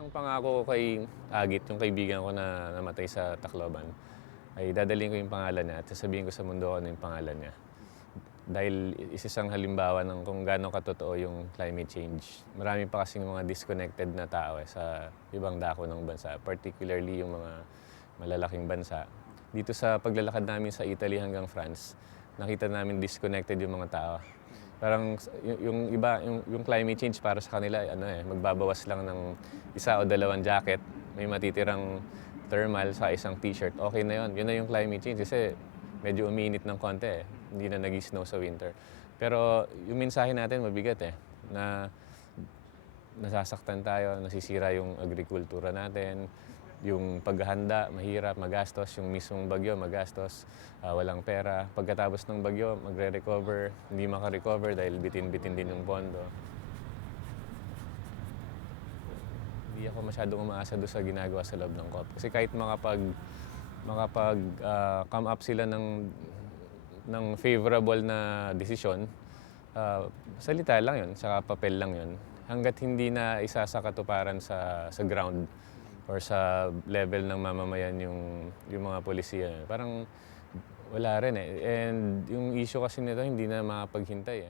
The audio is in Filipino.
Isang pangako ko kay Agit, yung kaibigan ko na namatay sa Tacloban, ay dadalhin ko yung pangalan niya at sasabihin ko sa mundo kung ano yung pangalan niya. Dahil isa siyang halimbawa ng kung gaano katotoo yung climate change. Marami pa kasing mga disconnected na tao sa ibang dako ng bansa, particularly yung mga malalaking bansa. Dito sa paglalakad namin sa Italy hanggang France, nakita namin disconnected yung mga tao. Parang yung iba, yung climate change para sa kanila, magbabawas lang ng isa o dalawang jacket, may matitirang thermal sa isang t-shirt, okay na yun. Yun na yung climate change kasi medyo umiinit ng konti Hindi na nag-snow sa winter. Pero yung mensahe natin mabigat na nasasaktan tayo, nasisira yung agrikultura natin, yung paghahanda, mahirap, magastos, yung mismong bagyo, magastos, walang pera. Pagkatapos ng bagyo, magre-recover, hindi maka-recover dahil bitin-bitin din yung pondo. Hindi ako masyadong umaasa doon sa ginagawa sa loob ng COP. Kasi kahit come up sila ng favorable na desisyon, salita lang yun, sa papel lang yun. Hanggat hindi na isa sa katuparan sa ground or sa level ng mamamayan yung mga polisiya. Parang wala rin And yung issue kasi nito hindi na makapaghintay